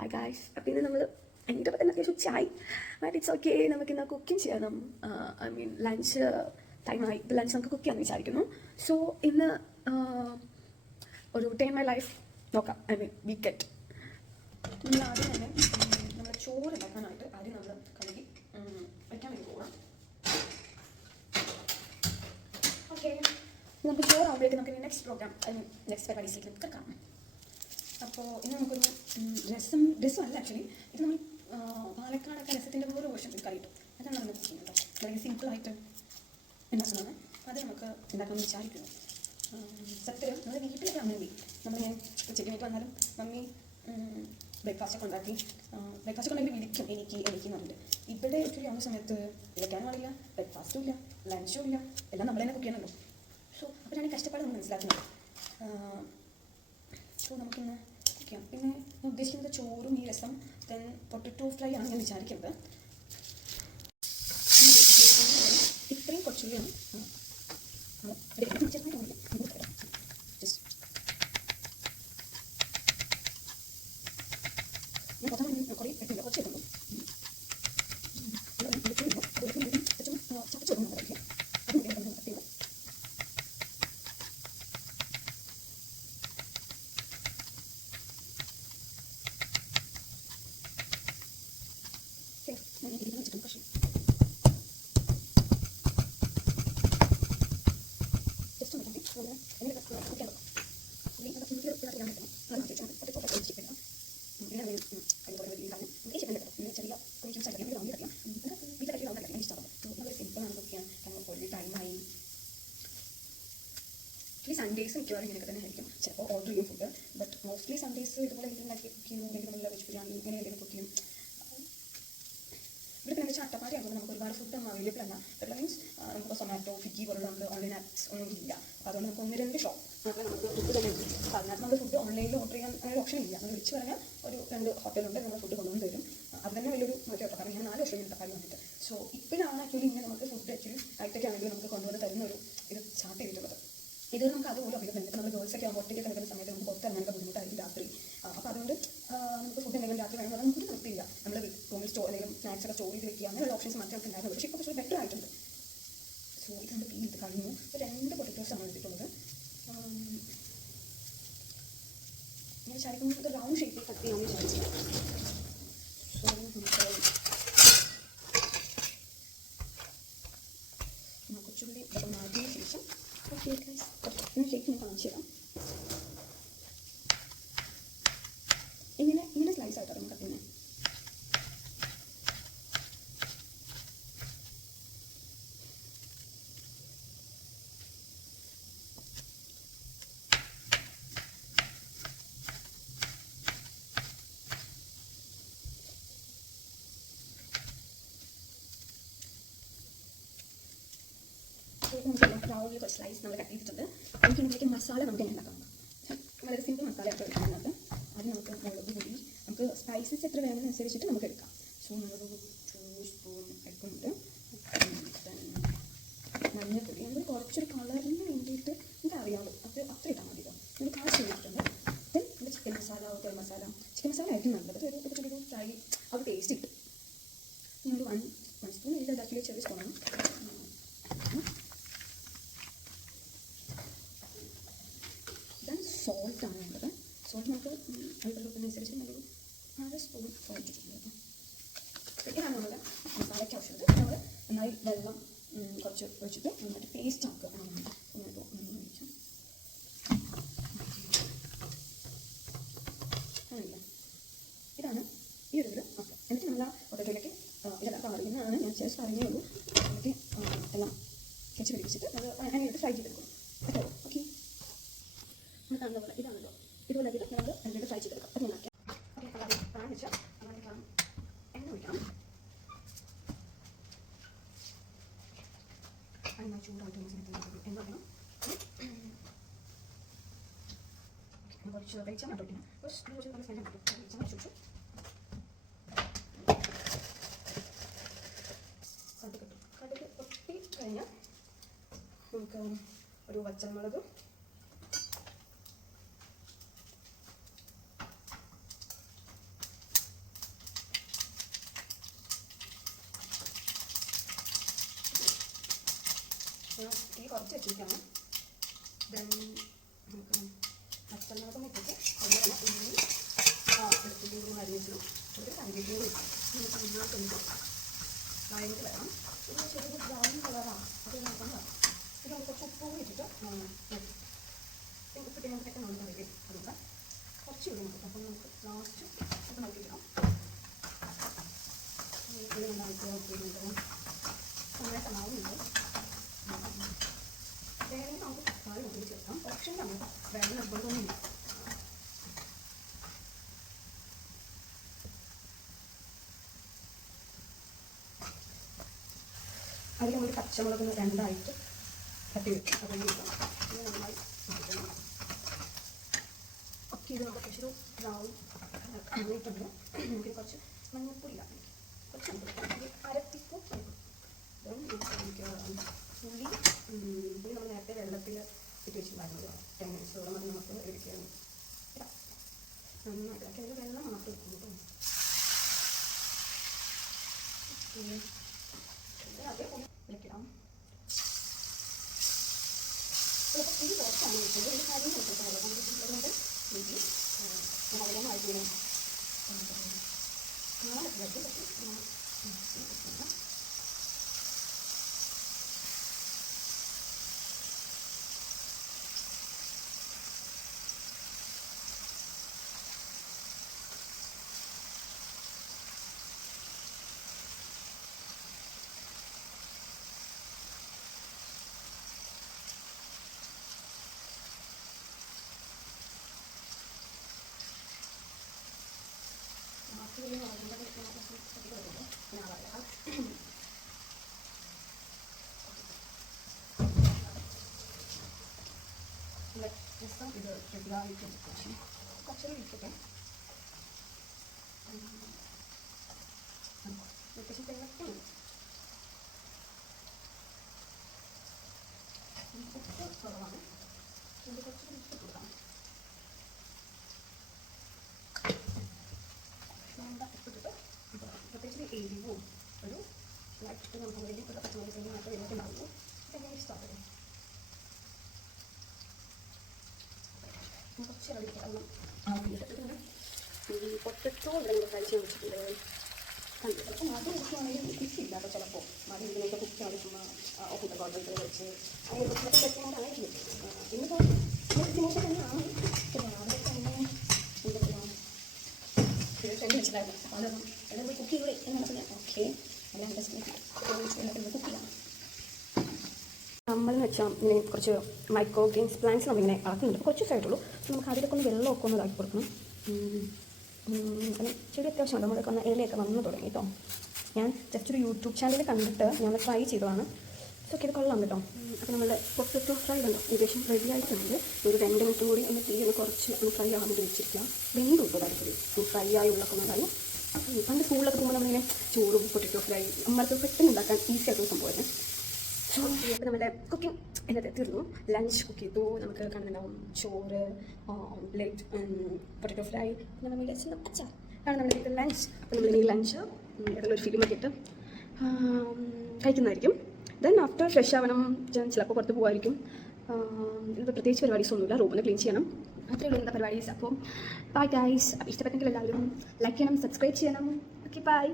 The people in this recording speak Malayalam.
Hi guys. അപ്പോൾ ഇന്ന് നമ്മൾ അതിൻ്റെ പറ്റുന്ന അത്യാവശ്യം ചായ് ബട്ട് ഇറ്റ്സ് ഓക്കെ. നമുക്കിന്ന് കുക്കിംഗ് ചെയ്യണം. ഐ മീൻ ലഞ്ച് ടൈമായി. ഇപ്പോൾ ലഞ്ച് നമുക്ക് കുക്ക് ചെയ്യാമെന്ന് വിചാരിക്കുന്നു. സോ ഇന്ന് ഒരു ഡേ മൈ ലൈഫ് നോക്കാം. I mean weekend. നമ്മൾ ആദ്യം തന്നെ നമ്മൾ ചോറ് ഉണ്ടാക്കാനായിട്ട് ആദ്യം നമ്മൾ കഴുകി വയ്ക്കാൻ വേണ്ടി പോകാം. ഓക്കെ, നമുക്ക് ചോറാകുമ്പോഴേക്കും നമുക്ക് next programme I mean next പരിപാടീസിലേക്ക് കിടക്കാം. അപ്പോൾ ഇന്ന് നമുക്കൊരു രസമല്ല ആക്ച്വലി. ഇത് നമ്മൾ പാലക്കാടൊക്കെ രസത്തിൻ്റെ ഓരോ വേർഷൻ കറി കിട്ടും. അതാണ് നമ്മൾ ചെയ്യുന്നത്. വളരെ സിമ്പിളായിട്ട് ഉണ്ടാക്കുന്നതാണ്. അത് നമുക്ക് ഉണ്ടാക്കാമെന്ന് വിചാരിക്കുന്നു. സത്യം നമ്മൾ വീട്ടിലൊക്കെ അങ്ങനെ നമ്മൾ ഞാൻ ഉച്ചയ്ക്ക് വീട്ടിൽ വന്നാലും മമ്മി ബ്രേക്ക്ഫാസ്റ്റൊക്കെ ഉണ്ടാക്കി ബ്രേക്ക്ഫാസ്റ്റൊക്കെ ഉണ്ടെങ്കിൽ വിളിക്കും എനിക്ക് എന്ന് പറഞ്ഞിട്ട്. ഇവിടെ ആക്ച്വലി ആവുന്ന സമയത്ത് വിളിക്കാനും പാടില്ല, ബ്രേക്ക്ഫാസ്റ്റും ഇല്ല, ലഞ്ചും ഇല്ല, എല്ലാം നമ്മൾ തന്നെ കുക്ക് ചെയ്യണമല്ലോ. സോ അപ്പോൾ ഞാൻ ഈ കഷ്ടപ്പാട് നമ്മൾ മനസ്സിലാക്കുന്നത്. സോ നമുക്കിന്ന് കുക്ക് ചെയ്യാം. പിന്നെ ഞാൻ ഉദ്ദേശിക്കുന്നത് ചോറും ഈ രസം ദെൻ പൊട്ടറ്റോ ഫ്രൈ ആണ് ഞാൻ വിചാരിക്കുന്നത്. ഇത്രയും കുറച്ചുള്ളിയാണ് ഞാൻ കുറേ എത്തില്ല, കുറച്ച് എത്തുന്നു. സൺഡേസ് മിക്കവാറും ഇങ്ങനെയൊക്കെ തന്നെ ആയിരിക്കും. ചിലപ്പോൾ ഓർഡർ ചെയ്യും ഫുഡ്, ബട്ട് മോസ്റ്റ്ലി സൺഡേസ് ഇതുപോലെ എന്തെങ്കിലും ഉണ്ടാക്കി കുക്ക് ചെയ്യുന്നു, അല്ലെങ്കിൽ നമ്മൾ വെജ് ബിരിയാണി ഇങ്ങനെ എന്തെങ്കിലും കുക്ക് ചെയ്യും. ഇവിടെ പിന്നെ വെച്ചാൽ അട്ടപ്പാടി ആകുമ്പോൾ നമുക്ക് ഒരുപാട് ഫുഡൊന്നും അവൈലബിൾ അല്ല. ഇവിടെ മീൻസ് നമുക്ക് സൊമാറ്റോ, സ്വിഗ്ഗി പോലുള്ള നമുക്ക് ഓൺലൈൻ ആപ്സ് ഒന്നും ഇല്ല. അപ്പോൾ അതുകൊണ്ട് നമുക്ക് 1-2 ഷോപ്പ് മാത്രമേ നമുക്ക് ഫുഡ് തന്നെ ഉണ്ട്. അപ്പോൾ അതിനകത്ത് നമ്മൾ ഫുഡ് ഓൺലൈനിൽ ഓർഡർ ചെയ്യാൻ അങ്ങനെ ഓപ്ഷൻ ഇല്ല. നമ്മൾ വിളിച്ച് പറഞ്ഞാൽ ഒരു 2 ഹോട്ടലുണ്ട്, നമ്മൾ ഫുഡ് കൊണ്ടുവന്ന് തരും. അത് തന്നെ വലിയൊരു കേട്ടോ. കാരണം ഞാൻ 4 വർഷം അട്ടപ്പാടി വന്നിട്ട്. സോ ഇപ്പോഴാണ് ആക്ച്വലി ഇങ്ങനെ നമുക്ക് ഫുഡ് ആക്ച്വലി നൈറ്റൊക്കെ ആണെങ്കിലും നമുക്ക് കൊണ്ടുവന്ന് തരുന്ന ഒരു ഇത് സ്റ്റാർട്ട് ചെയ്തിട്ടുള്ളത്. ഇത് നമുക്ക് അതുപോലെ അവൈലബിൾ ഉണ്ട്. നമ്മൾ ഗേൾസൊക്കെ ആകുമ്പോൾ ഒറ്റയ്ക്ക് കിടക്കുന്ന സമയത്ത് നമുക്ക് പുറത്തിറങ്ങാനൊക്കെ ബുദ്ധിമുട്ടായിരിക്കും രാത്രി. അപ്പോൾ അതുകൊണ്ട് നമുക്ക് ഫുഡ് എന്തെങ്കിലും രാത്രി വേണമെന്ന് പറഞ്ഞാൽ നമുക്ക് നിർത്തിയില്ല. നമ്മൾ റൂമിൽ അല്ലെങ്കിൽ സ്നാക്സ് ഒക്കെ സ്റ്റോർ ചെയ്ത് വെക്കുക, അങ്ങനെയുള്ള ഓപ്ഷൻസ് മാത്രമേ നമുക്ക് ഉണ്ടായിരുന്നു. പക്ഷേ ഇപ്പോൾ കുറച്ച് ബെറ്റർ ആയിട്ടുണ്ട്. സോ ഇത് നമ്മൾ ഇത് കഴിഞ്ഞു. ഇപ്പോൾ 2 പൊട്ടറ്റോസാണ് എടുത്തിട്ടുള്ളത്. ഞാൻ വിചാരിക്കുന്നത് ഇത് റൗണ്ട് ഷേപ്പിൽ കട്ട് ചെയ്യാമെന്ന് വിചാരിച്ചു. സോ നമുക്ക് കുറച്ചുകൂടി മാറ്റിയ ശേഷം ഓക്കെ ഷേപ്പ് ഞാൻ കാണിച്ചു തരാം. ഇങ്ങനെ സ്ലൈസ് ആയിട്ടോ നമുക്ക് പിന്നെ റൗണ്ടിൽ കുറച്ച് സ്ലൈസ് നമ്മൾ കട്ട് ചെയ്തിട്ടുണ്ട്. നമുക്ക് ഇതിലേക്ക് മസാല നമുക്ക് എങ്ങനെ ഉണ്ടാക്കാം. വളരെ സിമ്പിൾ മസാല ഒക്കെ എടുക്കുന്നത്. അത് നമുക്ക് മുളക് പൊടി, നമുക്ക് സ്പൈസസ് എത്ര വേണമെന്നനുസരിച്ചിട്ട് നമുക്ക് എടുക്കാം. സോ നമ്മളൊരു 2 സ്പൂൺ എടുക്കുന്നുണ്ട്. മഞ്ഞൾപ്പൊടി നമ്മൾ കുറച്ചൊരു കളറിന് വേണ്ടിയിട്ട് നമുക്ക് അറിയാമല്ലോ, അത് അത്ര ഇട്ടാൽ മതി. നമ്മൾ കാശ് ചെയ്തിട്ടുണ്ട്. ദെൻ നമ്മുടെ ചിക്കൻ മസാല, ഗരം മസാല, ചിക്കൻ മസാല ആയിരിക്കും നല്ലത്. ഒരു ഫ്രൈ അത് ടേസ്റ്റ് കിട്ടും. നമ്മൾ 1 സ്പൂൺ ഇത് ആക്ച്വലി ചെറിയ സ്പൂണാണ്. സോൾട്ടാണ് വേണ്ടത്. സോൾട്ട് നമുക്ക് അതിനനുസരിച്ച് നല്ലൊരു 1/2 സ്പൂൺ സോൾട്ട് ഇട്ടിട്ടുണ്ട്. ഇതാണ് നമ്മൾ മസാലയ്ക്ക് ആവശ്യമുള്ളത്. നമ്മൾ നന്നായി വെള്ളം കുറച്ച് ഒഴിച്ചിട്ട് നന്നായിട്ട് പേസ്റ്റ് ആക്കുക. ഇതാണ് ഈ ഒരു ഇത് ആക്കുക. എന്നിട്ട് നമ്മൾ ആ പൊട്ടറ്റോയിലേക്ക് ഇതെല്ലാം പറയുന്നതാണ് ഞാൻ ജസ്റ്റ് പറഞ്ഞേ ഉള്ളൂ. എന്നിട്ട് എല്ലാം വെച്ച് പിടിപ്പിച്ചിട്ട് അത് അതിനായിട്ട് ഫ്രൈ ചെയ്തെടുക്കും. കേട്ടോ? ഓക്കെ, നമ്മൾ കാണുന്ന പോലെ ഇതാണല്ലോ. ഇതുപോലെ ആക്കിയിട്ട് നമ്മൾ അതിനായിട്ട് ഫ്രൈ ചെയ്തെടുക്കാം. അത് നന്നാക്കാം. ഓക്കെ, പാൻ വെച്ചാൽ എണ്ണ ഒഴിക്കാം. നന്നായി ചൂടായിട്ട് സമയത്ത് എണ്ണ ഒഴിക്കണം. കുറച്ച് വെളിച്ചെണ്ണ ഇട്ടോട്ടിന് കുറച്ച് നല്ല സ്മെല്ല് കിട്ടും. വെളിച്ചെണ്ണ ഒഴിച്ചു കടുക് പൊട്ടി കഴിഞ്ഞാൽ നമുക്ക് ഒരു പച്ചമുളക്, കുറച്ച് വെച്ചിരിക്കുകയാണ്. ദെൻ നമുക്ക് പച്ചമുളകൊക്കെ ഇട്ടിട്ട് അതുപോലെ ഉള്ളി വെളുത്തുള്ളിയും കൂടി മരിഞ്ഞിട്ട് ഒരു കറിവേപ്പിലയും കൂടി നമുക്ക് നന്നായിട്ടുണ്ട് വഴഞ്ഞിട്ട് വരണം. ഒരു ചെറിയൊരു ബ്രൗൺ കളറാണ്. അത് നോക്കണം. ഇത് നമുക്ക് കുറച്ച് ഉപ്പും ഇട്ടിട്ട് ഉപ്പിട്ട് നമുക്കൊക്കെ നമ്മൾ കറിവേപ്പില അതുകൊണ്ട് കുറച്ച് ഇടും നമുക്ക്. അപ്പം നമുക്ക് ലാസ്റ്റ് ഒക്കെ നോക്കിയിടാം. ഇത് നന്നായിട്ട് നോക്കിയിട്ടുണ്ട്. നന്നായിട്ട് മാവുന്നുണ്ട്. വേണമെങ്കിൽ നമുക്ക് തക്കാളി ഒന്നും ചേർക്കാം. ഓപ്ഷനിലാണ് വേറെ നിർബന്ധമൊന്നുമില്ല. അതിൽ നമ്മൾ പച്ചമുളക് രണ്ടായിട്ട് തട്ടി വെക്കും. അതുകൊണ്ട് ഇത് നന്നായി ഇട്ടിട്ടുണ്ട്. ഓക്കെ, ഇത് നമുക്ക് കുറച്ചൊരു ബ്രൗൺ ആയിട്ടുണ്ട്. നമുക്ക് കുറച്ച് മഞ്ഞൾപ്പൊടി ഇടാം. കുറച്ച് അരപ്പിക്കും ഉള്ളി നമ്മൾ നേരത്തെ വെള്ളത്തിൽ ഇട്ട് വെച്ചിട്ടുണ്ടായിരുന്നു 10 മിനിറ്റ്സോളം. അത് നമുക്ക് എടുക്കുകയാണ്. നന്നായിട്ട് അതിൽ വെള്ളം മാത്രം എടുക്കും കേട്ടോ. അതേപോലെ വെക്കണം. ഇത് കുറച്ചാണ് വെച്ചത്. ഒരു കാര്യം നോക്കുന്നത് അതുകൊണ്ട് മുളക് ആയിട്ട് രസം ഇത് ചെറുതായിട്ട് കുറച്ചൊരു ഇരിക്കട്ടെ. അത്യാവശ്യം തിളക്കുന്നുണ്ട്. ഉപ്പ് കുറവാണ്. ഇത് കുറച്ചൊരു ഉപ്പ് കൊടുക്കാം. ഉപ്പിട്ടിട്ട് പ്രത്യേകിച്ച് എരിവും ഒരു ലൈറ്റ് നമുക്ക് വേണ്ടി പച്ചമുളക് മാത്രമേ ഉണ്ടാവുള്ളൂ. ഇതെങ്ങനെ ഇഷ്ടമാകും. കുറച്ച് വെള്ളം പൊട്ടറ്റോ ഇവിടെ ഫ്രൈ ചെയ്ത് വെച്ചിട്ടുണ്ട്. ചിലപ്പോൾ മതി വെക്കുകയാണെങ്കിൽ കുക്കില്ല. അപ്പോൾ ചിലപ്പോൾ മതി ഇതിനൊക്കെ കുക്ക് ആവശ്യമാണ്. ഓഫീസ് ഗോൾഡൊക്കെ വെച്ച് അങ്ങനെ കുറച്ചൊക്കെ വെക്കുന്നതായിരിക്കും. ഇന്നിപ്പോൾ ഡെസ്റ്റിനേഷൻ തന്നെയാണ്. രാവിലെ തന്നെ എന്താ പറയുക ഫ്രണ്ട് വെച്ചിട്ടായിരുന്നു. അതൊന്നും എല്ലാം പോയി കുക്ക് ചെയ്യൂടെ എന്നാണ് പറഞ്ഞത്. ഓക്കെ, എല്ലാം ഡെസ്റ്റിനേഷൻ കുക്ക് ചെയ്യാം. നമ്മളെന്ന് വെച്ചാൽ ഇങ്ങനെ കുറച്ച് മൈക്രോ ഗ്രീൻസ് പ്ലാന്റ്സ് നമ്മളിങ്ങനെ വളർത്തുന്നുണ്ട്. കുറച്ച് ദിവസമായിട്ടുള്ളൂ. നമുക്ക് അതിലൊക്കെ ഒന്ന് വെള്ളമൊക്കെ ഒന്ന് ഇതാക്കി കൊടുക്കണം. അങ്ങനെ ചെടി അത്യാവശ്യമാണ്. നമ്മളൊക്കെ ഒന്ന് ഇലയൊക്കെ വന്ന് തുടങ്ങി കേട്ടോ. ഞാൻ ജസ്റ്റ് ഒരു യൂട്യൂബ് ചാനൽ കണ്ടിട്ട് ഞാൻ ട്രൈ ചെയ്തതാണ്. ഇതൊക്കെ ഇത് കൊള്ളാം കേട്ടോ. അപ്പോൾ നമ്മുടെ പൊട്ടറ്റോ ഫ്രൈ ഉണ്ടോ ഏകദേശം റെഡി ആയിട്ടുണ്ട്. ഒരു 2 മിനിറ്റും കൂടി ഒന്ന് തീ ഒന്ന് കുറച്ച് ഒന്ന് ഫ്രൈ ആവാൻ വേണ്ടി വെച്ചിരിക്കാം. വെന്തു കിട്ടും താല്പര്യം ഫ്രൈ ആയി ഉള്ളക്കൊന്നതായി. പണ്ട് സ്കൂളിലൊക്കെ പോകുമ്പോൾ നമ്മളിങ്ങനെ ചോറും പൊട്ടറ്റോ ഫ്രൈ നമ്മൾക്ക് പെട്ടെന്ന് ഉണ്ടാക്കാൻ ഈസി ആയിട്ടുള്ള സംഭവമാണ്. സോ അപ്പോൾ നമ്മുടെ കുക്കിംഗ് എന്നത്തെ തീർന്നു. ലഞ്ച് കുക്ക് ചെയ്തു. നമുക്ക് കാണുന്നുണ്ടാവും ചോറ്, ഓംലെറ്റ്, പൊട്ടറ്റോ ഫ്രൈ, പിന്നെ നമ്മൾ അച്ചാർ ആണ് നമ്മുടെ ലഞ്ച്. അപ്പോൾ നമ്മളിനി ലഞ്ച് ഏതെങ്കിലും ഒരു ഫിലിമൊക്കെ ഇട്ട് കഴിക്കുന്നതായിരിക്കും. ദെൻ ആഫ്റ്റർ ഫ്രഷ് ആവണം. ഞാൻ ചിലപ്പോൾ പുറത്ത് പോകുമായിരിക്കും. ഇതിപ്പോൾ പ്രത്യേകിച്ച് പരിപാടീസ് ഒന്നുമില്ല. റൂമിന് ക്ലീൻ ചെയ്യണം. അത്രയേ ഉള്ളൂ എന്താ പരിപാടീസ്. അപ്പോൾ ബൈ ഗൈസ്. അപ്പോൾ ഇഷ്ടപ്പെട്ടെങ്കിൽ എല്ലാവരും ലൈക്ക് ചെയ്യണം, സബ്സ്ക്രൈബ് ചെയ്യണം. Okay, by.